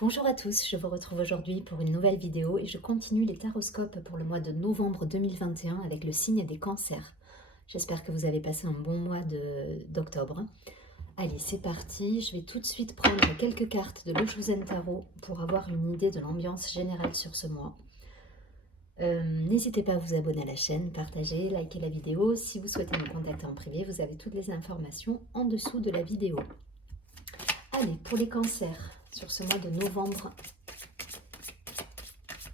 Bonjour à tous, je vous retrouve aujourd'hui pour une nouvelle vidéo et je continue les taroscopes pour le mois de novembre 2021 avec le signe des cancers. J'espère que vous avez passé un bon mois d'octobre. Allez, c'est parti, je vais tout de suite prendre quelques cartes de l'Oshuzen Tarot pour avoir une idée de l'ambiance générale sur ce mois. N'hésitez pas à vous abonner à la chaîne, partager, liker la vidéo. Si vous souhaitez me contacter en privé, vous avez toutes les informations en dessous de la vidéo. Allez, pour les cancers, sur ce mois de novembre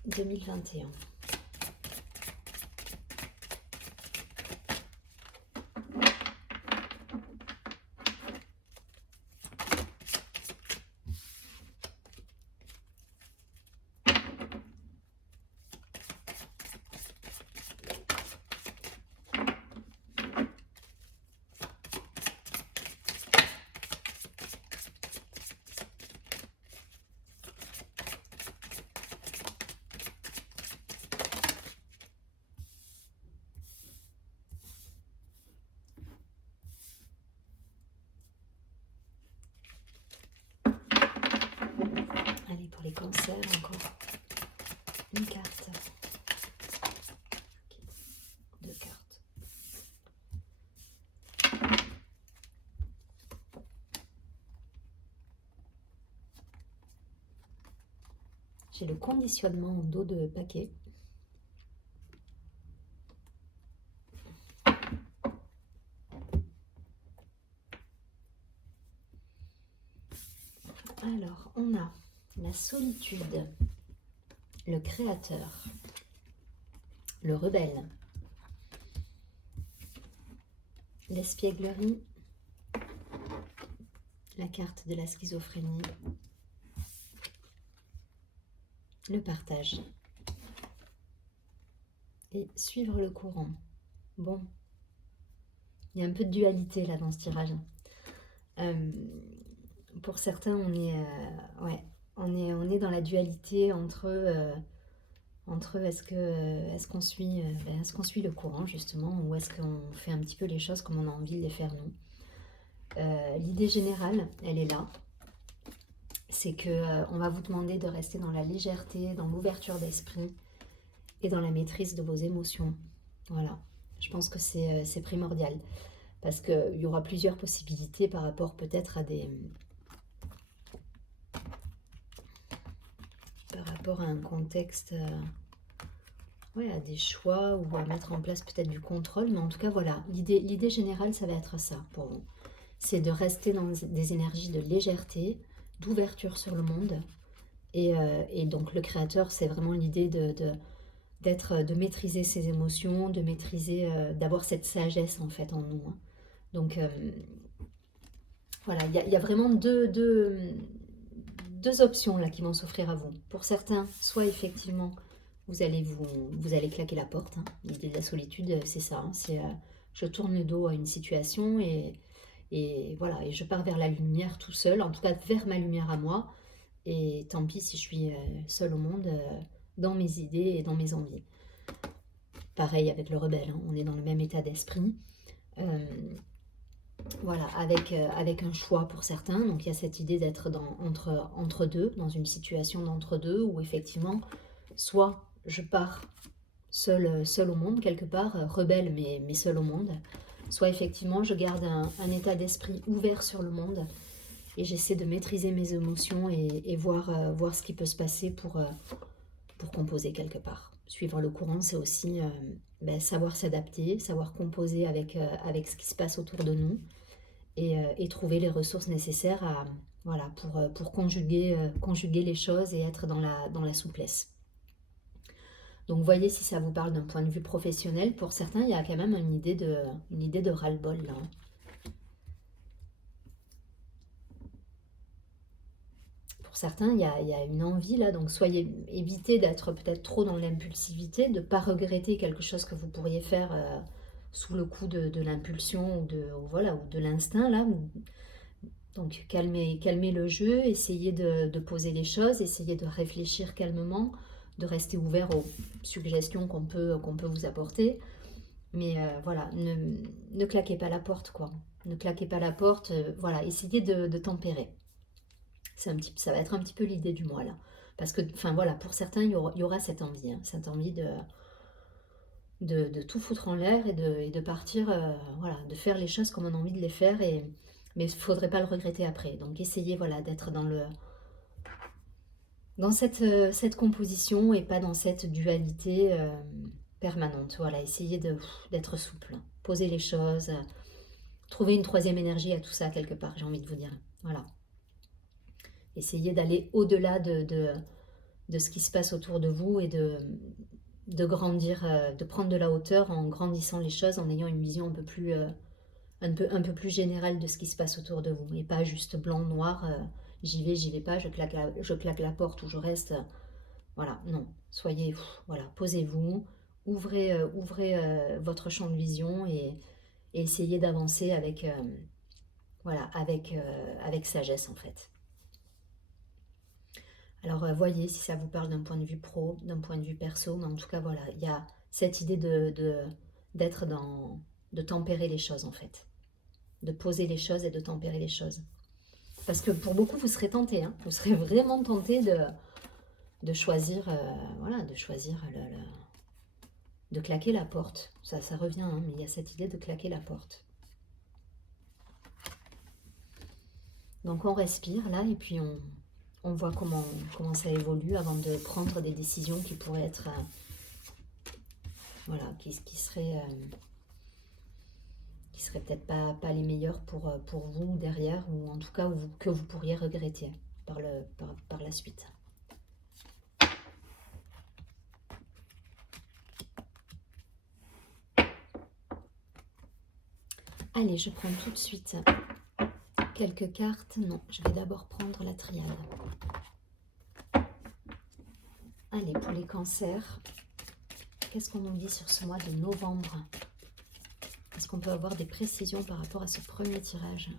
2021. Allez, pour les cancers, encore une carte. Okay. Deux cartes. J'ai le conditionnement en dos de paquet. Alors, on a la solitude, le créateur, le rebelle, l'espièglerie, la carte de la schizophrénie, le partage et suivre le courant. Bon, il y a un peu de dualité là dans ce tirage. Pour certains, on est dans la dualité entre est-ce qu'on suit, le courant justement, ou est-ce qu'on fait un petit peu les choses comme on a envie de les faire nous. L'idée générale, elle est là. C'est que on va vous demander de rester dans la légèreté, dans l'ouverture d'esprit et dans la maîtrise de vos émotions. Voilà, je pense que c'est primordial parce qu'il y aura plusieurs possibilités par rapport peut-être à un contexte, à des choix ou à mettre en place peut-être du contrôle. Mais en tout cas, voilà, l'idée générale, ça va être ça pour vous. C'est de rester dans des énergies de légèreté, d'ouverture sur le monde. Et donc le créateur, c'est vraiment l'idée de maîtriser ses émotions, de maîtriser, d'avoir cette sagesse en fait en nous. Hein. Donc voilà, il y a vraiment deux options là qui vont s'offrir à vous. Pour certains, soit effectivement vous allez claquer la porte. Hein. L'idée de la solitude, c'est ça. Hein. C'est je tourne le dos à une situation et voilà, et je pars vers la lumière tout seul, en tout cas vers ma lumière à moi. Et tant pis si je suis seule au monde, dans mes idées et dans mes envies. Pareil avec le rebelle, hein. On est dans le même état d'esprit. Voilà, avec un choix pour certains. Donc il y a cette idée d'être entre deux, dans une situation d'entre-deux, où effectivement, soit je pars seule au monde, quelque part, rebelle mais seule au monde, soit effectivement je garde un état d'esprit ouvert sur le monde, et j'essaie de maîtriser mes émotions et voir ce qui peut se passer pour composer quelque part. Suivre le courant, c'est aussi savoir s'adapter, savoir composer avec ce qui se passe autour de nous et trouver les ressources nécessaires pour conjuguer les choses et être dans la souplesse. Donc voyez si ça vous parle d'un point de vue professionnel. Pour certains, il y a quand même une idée de ras-le-bol là. Pour certains, il y a une envie là, donc évitez d'être peut-être trop dans l'impulsivité, de ne pas regretter quelque chose que vous pourriez faire sous le coup de l'impulsion ou de l'instinct là. Donc calmez le jeu, essayez de poser les choses, essayez de réfléchir calmement, de rester ouvert aux suggestions qu'on peut vous apporter. Mais voilà, ne claquez pas la porte quoi. Ne claquez pas la porte, voilà, essayez de tempérer. Ça va être un petit peu l'idée du mois là. Parce que, enfin voilà, pour certains, il y aura cette envie, hein, cette envie de tout foutre en l'air et de partir, voilà, de faire les choses comme on a envie de les faire, mais il ne faudrait pas le regretter après. Donc essayez voilà, d'être dans cette composition et pas dans cette dualité permanente. Voilà, essayez d'être souple, poser les choses, trouver une troisième énergie à tout ça quelque part, j'ai envie de vous dire. Voilà. Essayez d'aller au-delà de ce qui se passe autour de vous et de grandir, de prendre de la hauteur en grandissant les choses, en ayant une vision un peu plus générale de ce qui se passe autour de vous. Et pas juste blanc, noir, j'y vais pas, je claque la porte ou je reste. Voilà, non. Soyez, voilà, posez-vous, ouvrez votre champ de vision et essayez d'avancer avec, voilà, avec sagesse en fait. Alors voyez si ça vous parle d'un point de vue pro, d'un point de vue perso, mais en tout cas voilà, il y a cette idée d'être de tempérer les choses en fait, de poser les choses et de tempérer les choses. Parce que pour beaucoup vous serez tenté, hein, vous serez vraiment tenté de choisir, voilà, de choisir de claquer la porte. Ça revient, hein, mais il y a cette idée de claquer la porte. Donc on respire là et puis on voit comment ça évolue avant de prendre des décisions qui pourraient être, voilà, qui seraient peut-être pas les meilleures pour vous derrière, ou en tout cas que vous pourriez regretter par la suite. Allez, je prends tout de suite quelques cartes. Non, je vais d'abord prendre la triade. Allez, pour les cancers, qu'est-ce qu'on nous dit sur ce mois de novembre? Est-ce qu'on peut avoir des précisions par rapport à ce premier tirage?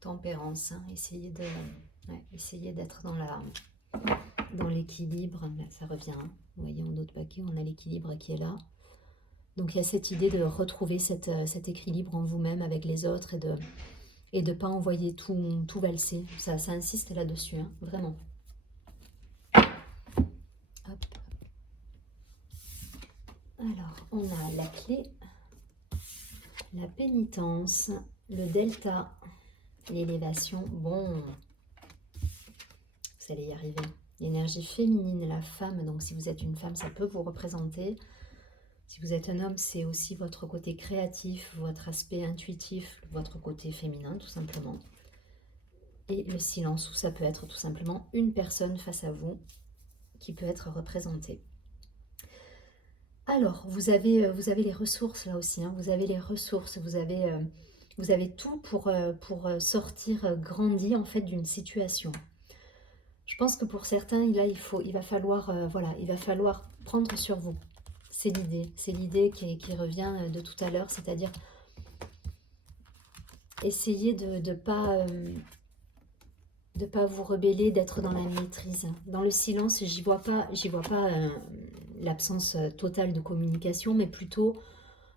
Tempérance, hein. Essayez d'être dans l'équilibre, ça revient, hein. Vous voyez en d'autres paquets, on a l'équilibre qui est là. Donc il y a cette idée de retrouver cet équilibre en vous-même avec les autres et de ne pas envoyer tout valser. Ça insiste là-dessus, hein, vraiment. Hop. Alors, on a la clé, la pénitence, le delta, l'élévation. Bon, vous allez y arriver. L'énergie féminine, la femme, donc si vous êtes une femme, ça peut vous représenter. Si vous êtes un homme, c'est aussi votre côté créatif, votre aspect intuitif, votre côté féminin, tout simplement. Et le silence, où ça peut être tout simplement une personne face à vous qui peut être représentée. Alors, vous avez les ressources là aussi, hein, vous avez les ressources, vous avez tout pour sortir grandi en fait d'une situation. Je pense que pour certains, là, il va falloir, voilà, il va falloir prendre sur vous. C'est l'idée qui revient de tout à l'heure, c'est-à-dire essayer de ne pas vous rebeller, d'être dans la maîtrise. Dans le silence, j'y vois pas l'absence totale de communication, mais plutôt,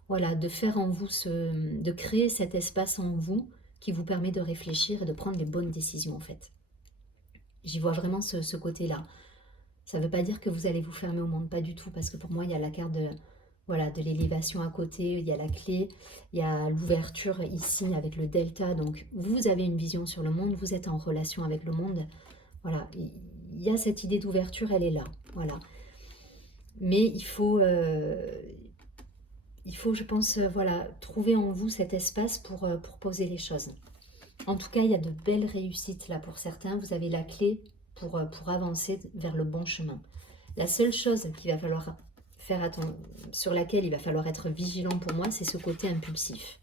voilà, de faire en vous, de créer cet espace en vous qui vous permet de réfléchir et de prendre les bonnes décisions, en fait. J'y vois vraiment ce côté-là. Ça ne veut pas dire que vous allez vous fermer au monde, pas du tout, parce que pour moi, il y a la carte de l'élévation à côté, il y a la clé, il y a l'ouverture ici avec le delta. Donc, vous avez une vision sur le monde, vous êtes en relation avec le monde. Voilà, il y a cette idée d'ouverture, elle est là. Voilà. Mais il faut je pense, voilà, trouver en vous cet espace pour poser les choses. En tout cas, il y a de belles réussites là pour certains. Vous avez la clé pour avancer vers le bon chemin. La seule chose qu'il va falloir faire sur laquelle il va falloir être vigilant pour moi, c'est ce côté impulsif.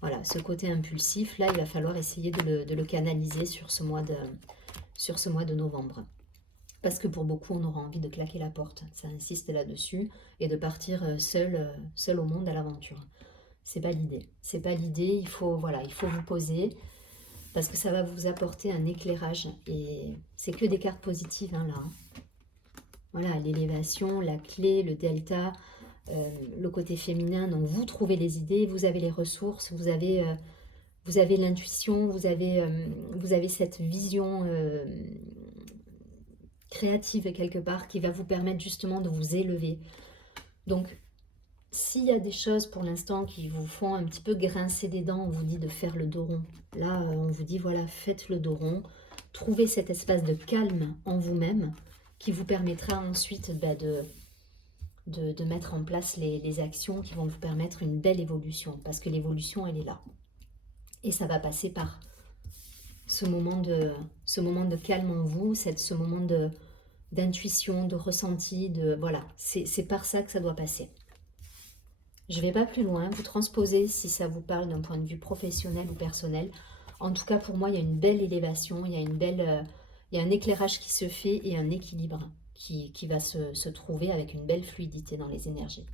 Voilà, ce côté impulsif, là, il va falloir essayer de le canaliser sur ce mois de novembre. Parce que pour beaucoup, on aura envie de claquer la porte. Ça insiste là-dessus. Et de partir seul au monde à l'aventure. C'est pas l'idée. C'est pas l'idée. Voilà, il faut vous poser. Parce que ça va vous apporter un éclairage. Et c'est que des cartes positives, hein, là. Hein. Voilà, l'élévation, la clé, le delta, le côté féminin. Donc, vous trouvez les idées, vous avez les ressources, vous avez l'intuition, vous avez cette vision créative quelque part qui va vous permettre justement de vous élever. Donc, s'il y a des choses pour l'instant qui vous font un petit peu grincer des dents, on vous dit de faire le dos rond. Là, on vous dit, voilà, faites le dos rond. Trouvez cet espace de calme en vous-même qui vous permettra ensuite de mettre en place les actions qui vont vous permettre une belle évolution. Parce que l'évolution, elle est là. Et ça va passer par ce moment de calme en vous, ce moment d'intuition, de ressenti, voilà, c'est par ça que ça doit passer. Je ne vais pas plus loin, vous transposez si ça vous parle d'un point de vue professionnel ou personnel. En tout cas, pour moi, il y a une belle élévation, il y a un éclairage qui se fait et un équilibre qui va se trouver avec une belle fluidité dans les énergies.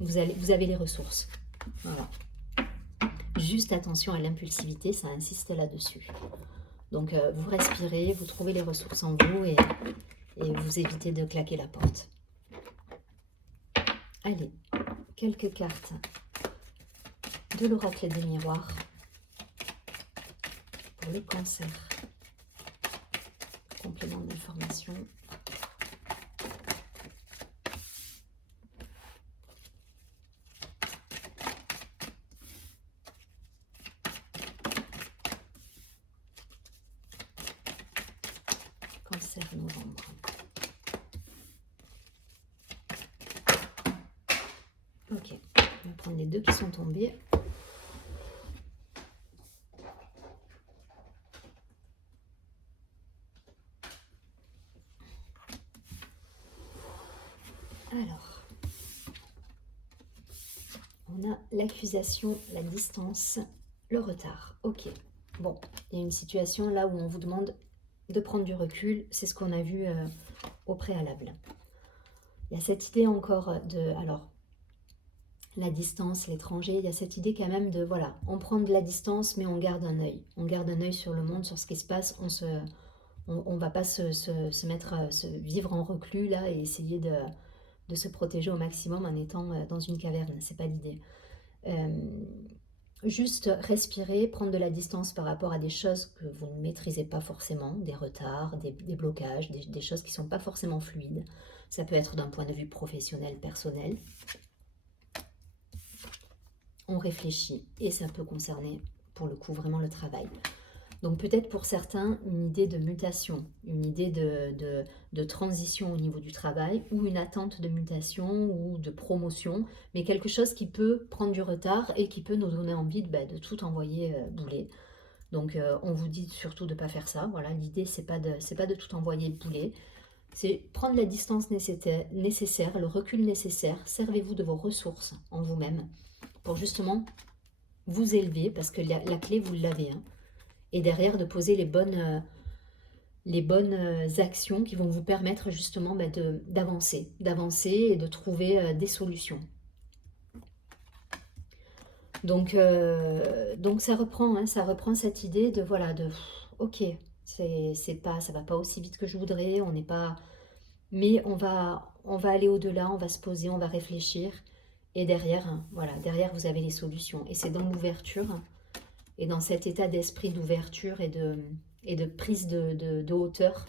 Vous avez les ressources. Voilà. Juste attention à l'impulsivité, ça insiste là-dessus. Donc, vous respirez, vous trouvez les ressources en vous et vous évitez de claquer la porte. Allez, quelques cartes de l'oracle des miroirs pour le cancer. Complément d'information. Cancer novembre. Ok, on va prendre les deux qui sont tombés. Alors, on a l'accusation, la distance, le retard. Ok, bon, il y a une situation là où on vous demande de prendre du recul, c'est ce qu'on a vu au préalable. Il y a cette idée encore alors, la distance, l'étranger, il y a cette idée quand même de, voilà, on prend de la distance, mais on garde un œil. On garde un œil sur le monde, sur ce qui se passe, on va pas se mettre, se vivre en reclus là et essayer de se protéger au maximum en étant dans une caverne, c'est pas l'idée. Juste respirer, prendre de la distance par rapport à des choses que vous ne maîtrisez pas forcément, des retards, des blocages, des choses qui ne sont pas forcément fluides. Ça peut être d'un point de vue professionnel, personnel. On réfléchit et ça peut concerner pour le coup vraiment le travail. Donc peut-être pour certains une idée de mutation, une idée de transition au niveau du travail ou une attente de mutation ou de promotion, mais quelque chose qui peut prendre du retard et qui peut nous donner envie de tout envoyer bouler. Donc on vous dit surtout de ne pas faire ça. Voilà, l'idée c'est pas de tout envoyer bouler, c'est prendre la distance nécessaire, le recul nécessaire. Servez-vous de vos ressources en vous-même pour justement vous élever parce que la clé vous l'avez. Hein. Et derrière de poser les bonnes actions qui vont vous permettre justement d'avancer et de trouver des solutions. Donc ça reprend, hein, ça reprend cette idée de voilà, ok, ça va pas aussi vite que je voudrais, on n'est pas, mais on va aller au-delà, on va se poser, on va réfléchir, et derrière, hein, voilà, derrière vous avez les solutions, et c'est dans l'ouverture. Et dans cet état d'esprit d'ouverture et de prise de hauteur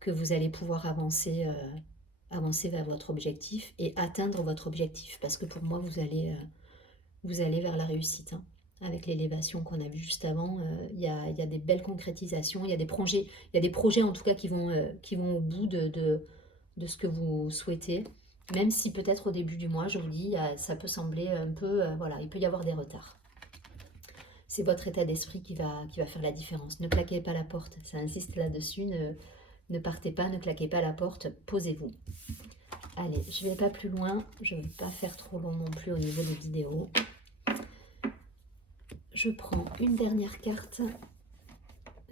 que vous allez pouvoir avancer vers votre objectif et atteindre votre objectif. Parce que pour moi, vous allez vers la réussite. Hein. Avec l'élévation qu'on a vue juste avant, il y a des belles concrétisations, il y a des projets en tout cas qui vont au bout de ce que vous souhaitez. Même si peut-être au début du mois, je vous dis, ça peut sembler un peu, voilà, il peut y avoir des retards. C'est votre état d'esprit qui va faire la différence. Ne claquez pas la porte, ça insiste là-dessus. Ne partez pas, ne claquez pas la porte, posez-vous. Allez, je ne vais pas plus loin, je ne vais pas faire trop long non plus au niveau des vidéos. je prends une dernière carte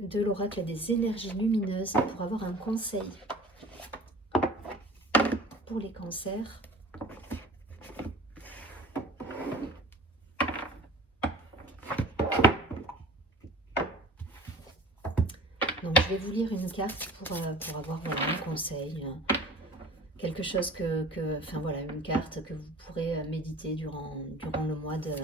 de l'oracle des énergies lumineuses pour avoir un conseil pour les cancers. Donc je vais vous lire une carte pour avoir voilà, un conseil, quelque chose enfin voilà, une carte que vous pourrez méditer durant le mois de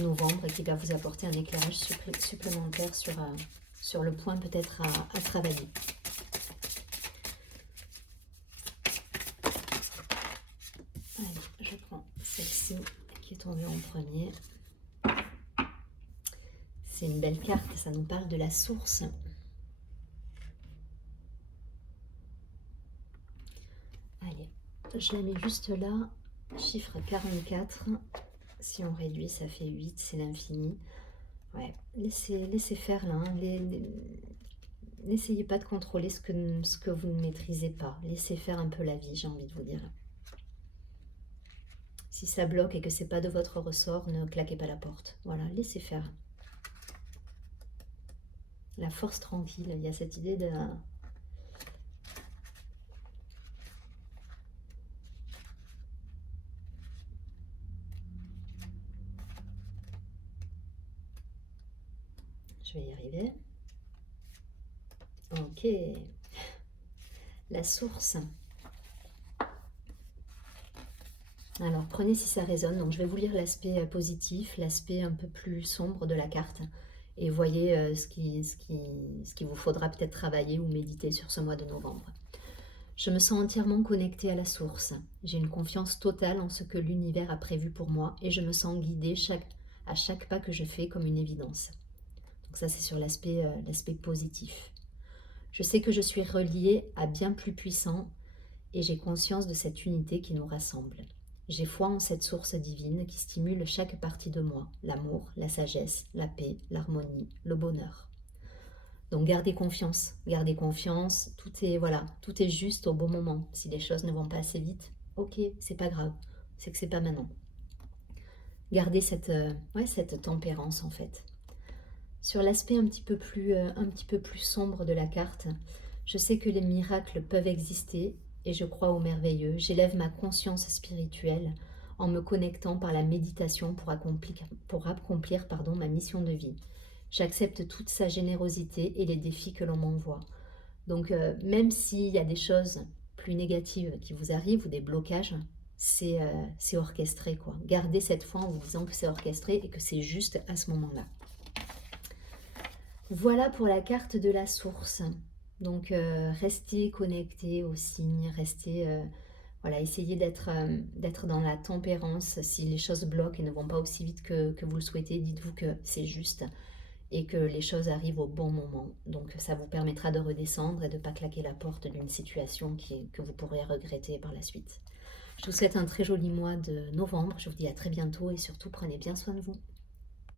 novembre et qui va vous apporter un éclairage supplémentaire sur le point peut-être à travailler. Allez, je prends celle-ci qui est tombée en premier. C'est une belle carte, ça nous parle de la source. Allez, je la mets juste là, chiffre 44. Si on réduit, ça fait 8, c'est l'infini. Ouais, laissez faire là. Hein. N'essayez pas de contrôler ce que vous ne maîtrisez pas. Laissez faire un peu la vie, j'ai envie de vous dire. Si ça bloque et que c'est pas de votre ressort, ne claquez pas la porte. Voilà, laissez faire. La force tranquille, il y a cette idée de... Je vais y arriver. Ok. La source. Alors, prenez si ça résonne. Donc, je vais vous lire l'aspect positif, l'aspect un peu plus sombre de la carte. Et voyez ce qu'il vous faudra peut-être travailler ou méditer sur ce mois de novembre. Je me sens entièrement connectée à la source. J'ai une confiance totale en ce que l'univers a prévu pour moi et je me sens guidée à chaque pas que je fais comme une évidence. Donc ça, c'est sur l'aspect positif. Je sais que je suis reliée à bien plus puissant et j'ai conscience de cette unité qui nous rassemble. J'ai foi en cette source divine qui stimule chaque partie de moi, l'amour, la sagesse, la paix, l'harmonie, le bonheur. Donc gardez confiance, tout est juste au bon moment. Si les choses ne vont pas assez vite, ok, c'est pas grave, c'est que c'est pas maintenant. Gardez cette tempérance en fait. Sur l'aspect un petit peu plus sombre de la carte, je sais que les miracles peuvent exister et je crois au merveilleux. J'élève ma conscience spirituelle en me connectant par la méditation pour accomplir ma mission de vie. J'accepte toute sa générosité et les défis que l'on m'envoie. Donc même s'il y a des choses plus négatives qui vous arrivent ou des blocages, c'est orchestré, quoi. Gardez cette foi en vous disant que c'est orchestré et que c'est juste à ce moment-là. Voilà pour la carte de la source. Donc restez connectés aux signes, essayez d'être dans la tempérance. Si les choses bloquent et ne vont pas aussi vite que vous le souhaitez, dites-vous que c'est juste et que les choses arrivent au bon moment. Donc ça vous permettra de redescendre et de ne pas claquer la porte d'une situation que vous pourrez regretter par la suite. Je vous souhaite un très joli mois de novembre. Je vous dis à très bientôt et surtout prenez bien soin de vous.